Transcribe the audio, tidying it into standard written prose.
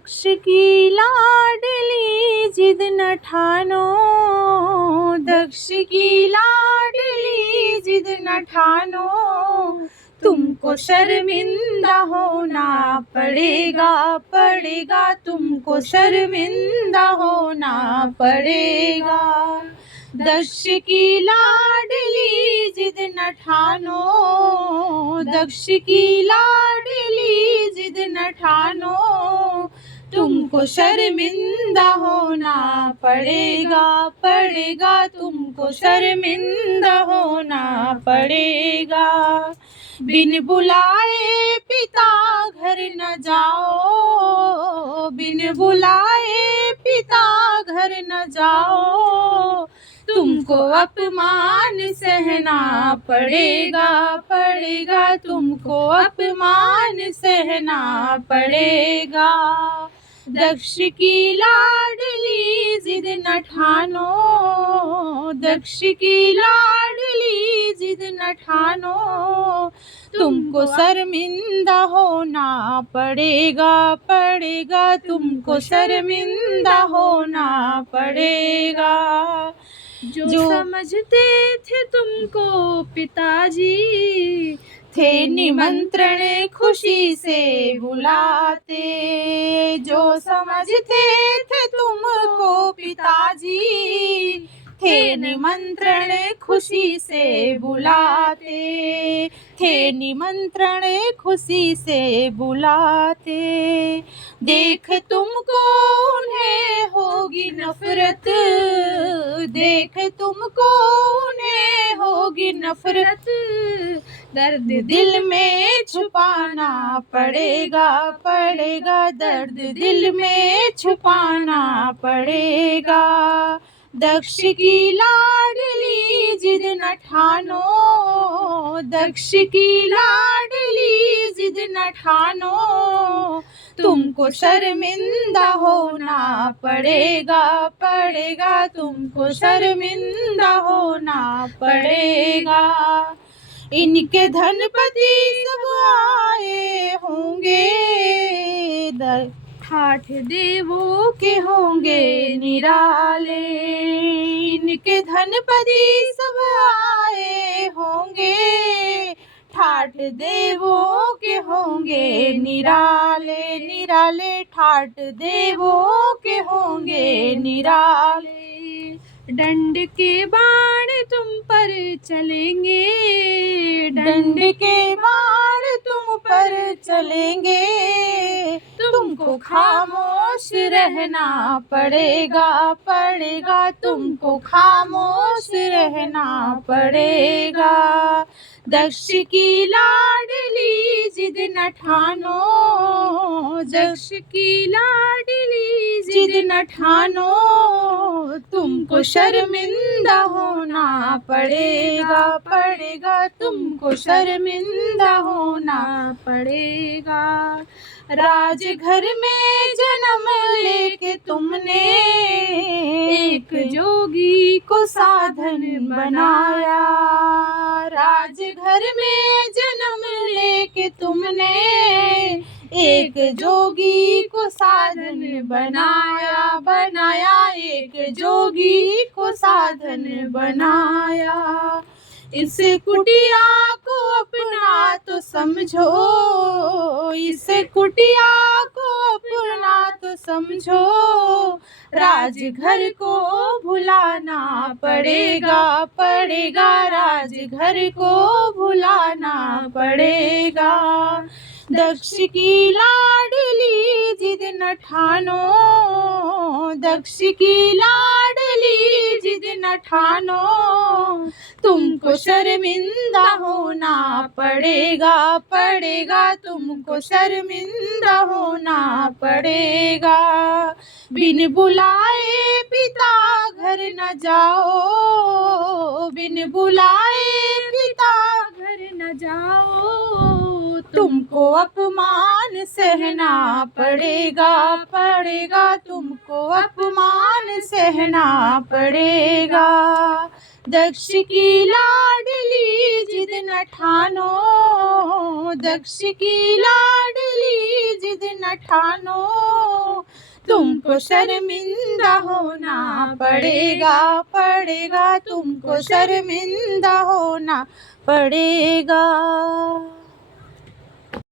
दक्ष की लाडली जिद न ठानो, दक्ष की लाडली जिद न ठानो, तुमको शर्मिंदा होना पड़ेगा, पड़ेगा तुमको शर्मिंदा होना पड़ेगा। दक्ष की लाडली जिद न ठानो, दक्ष की लाडली जिद न ठानो, तुमको शर्मिंदा होना पड़ेगा, पड़ेगा तुमको शर्मिंदा होना पड़ेगा। बिन बुलाए पिता घर न जाओ, बिन बुलाए पिता घर न जाओ, तुमको अपमान सहना पड़ेगा, पड़ेगा तुमको अपमान सहना पड़ेगा। दक्ष की लाडली जिद न ठानो, दक्ष की लाडली जिद न ठानो, तुमको शर्मिंदा होना पड़ेगा, पड़ेगा तुमको शर्मिंदा होना पड़ेगा। जो समझते थे तुमको पिताजी, थे निमंत्रण खुशी से बुलाते, जो समझते थे तुमको पिताजी, थे निमंत्रण खुशी से बुलाते, थे निमंत्रण खुशी से बुलाते। देख तुमको उन्हें होगी नफरत, देख तुमको उन्हें होगी नफरत, दर्द दिल में छुपाना पड़ेगा, पड़ेगा दर्द दिल में छुपाना पड़ेगा। दक्ष की लाडली जिद न ठानो, दक्ष की लाडली जिद न ठानो, तुमको शर्मिंदा होना पड़ेगा, पड़ेगा तुमको शर्मिंदा होना पड़ेगा। इनके धनपति सब आए होंगे, ठाठ देवों के होंगे निराले, इनके धनपति सब आए होंगे, ठाठ देवों के होंगे निराले, निराले ठाठ देवों के होंगे निराले। दंड के बाण तुम पर चलेंगे, दंड के बाण तुम पर चलेंगे, तुमको खामोश रहना पड़ेगा, पड़ेगा तुमको खामोश रहना पड़ेगा। दक्ष की लाडली जिद न ठानो, दक्ष की लाडली जिद न ठानो, तुमको शर्मिंदा होना पड़ेगा, पड़ेगा तुमको शर्मिंदा होना पड़ेगा। राजघर में जन्म लेके तुमने एक जोगी को साधन बनाया, राजघर में जन्म लेके तुमने एक जोगी को साधन बनाया, बनाया एक जोगी को साधन बनाया। इस कुटिया को अपना तो समझो, इस कुटिया को अपना तो समझो, राजघर को भुलाना पड़ेगा, पड़ेगा राजघर को भुलाना पड़ेगा। दक्ष की लाडली जिद न ठानो, दक्ष की लाडली जिद न ठानो, तुमको शर्मिंदा होना पड़ेगा, पड़ेगा तुमको शर्मिंदा होना पड़ेगा। बिन बुलाए पिता घर न जाओ, बिन बुलाए पिता घर न जाओ, तुमको अपमान सहना पड़ेगा, पड़ेगा तुमको अपमान सहना पड़ेगा। दक्ष की लाडली जिद न ठानो, दक्ष की लाडली जिद न ठानो, तुमको शर्मिंदा होना पड़ेगा, पड़ेगा, तुमको शर्मिंदा होना पड़ेगा।